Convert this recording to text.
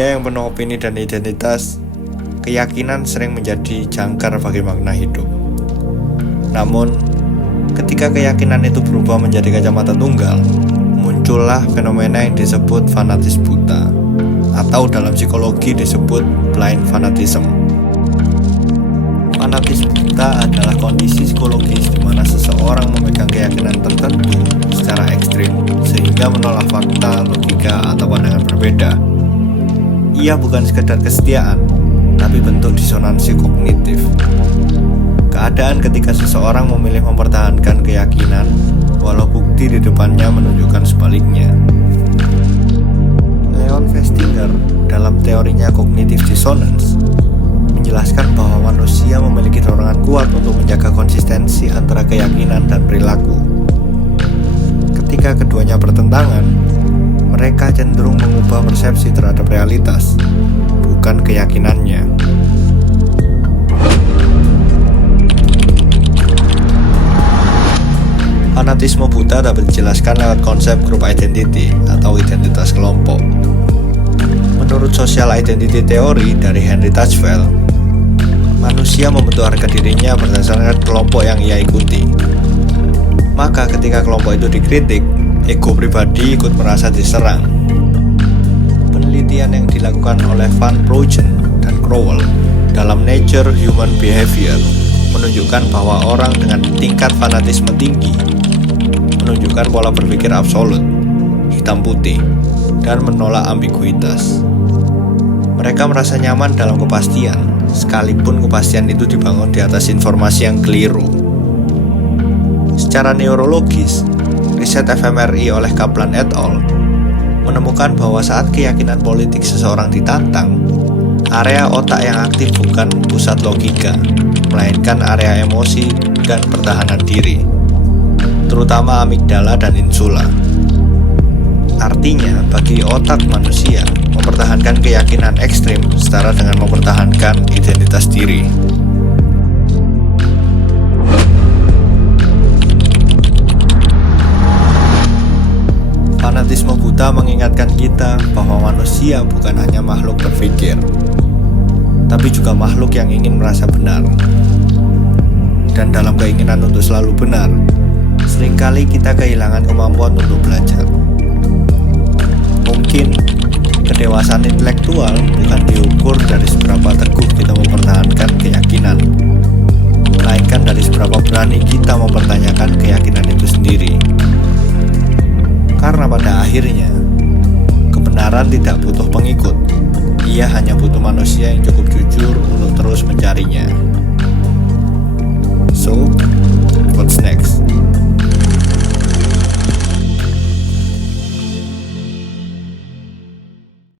dunia yang penuh opini dan identitas, keyakinan sering menjadi jangkar bagi makna hidup. Namun, ketika keyakinan itu berubah menjadi kacamata tunggal, muncullah fenomena yang disebut fanatis buta, atau dalam psikologi disebut blind fanatism. Fanatis buta adalah kondisi psikologis di mana seseorang memegang keyakinan tertentu secara ekstrim sehingga menolak fakta, logika, atau pandangan berbeda. Ia bukan sekedar kesetiaan, tapi bentuk disonansi kognitif. Keadaan ketika seseorang memilih mempertahankan keyakinan walau bukti di depannya menunjukkan sebaliknya. Leon Festinger dalam teorinya cognitive dissonance menjelaskan bahwa manusia memiliki dorongan kuat untuk menjaga konsistensi antara keyakinan dan perilaku. Ketika keduanya bertentangan, mereka cenderung mengubah persepsi terhadap realitas, bukan keyakinannya. Fanatisme buta dapat dijelaskan lewat konsep group identity atau identitas kelompok. Menurut social identity theory dari Henry Tajfel, manusia membentuk harga dirinya berdasarkan kelompok yang ia ikuti. Maka ketika kelompok itu dikritik, ego pribadi ikut merasa diserang. Penelitian yang dilakukan oleh Van Bruggen dan Crowell dalam Nature Human Behavior menunjukkan bahwa orang dengan tingkat fanatisme tinggi menunjukkan pola berpikir absolut, hitam putih, dan menolak ambiguitas. Mereka merasa nyaman dalam kepastian, sekalipun kepastian itu dibangun di atas informasi yang keliru. Secara neurologis, riset fMRI oleh Kaplan et al. Menemukan bahwa saat keyakinan politik seseorang ditantang, area otak yang aktif bukan pusat logika, melainkan area emosi dan pertahanan diri, terutama amigdala dan insula. Artinya, bagi otak manusia, mempertahankan keyakinan ekstrim setara dengan mempertahankan identitas diri. Fanatisme buta mengingatkan kita bahwa manusia bukan hanya makhluk berpikir, tapi juga makhluk yang ingin merasa benar. Dan dalam keinginan untuk selalu benar, seringkali kita kehilangan kemampuan untuk belajar. Mungkin kedewasaan intelektual bukan diukur dari seberapa teguh kita mempertahankan keyakinan, melainkan dari seberapa berani kita mempertanyakan keyakinan itu sendiri. Karena pada akhirnya, kebenaran tidak butuh pengikut, ia hanya butuh manusia yang cukup jujur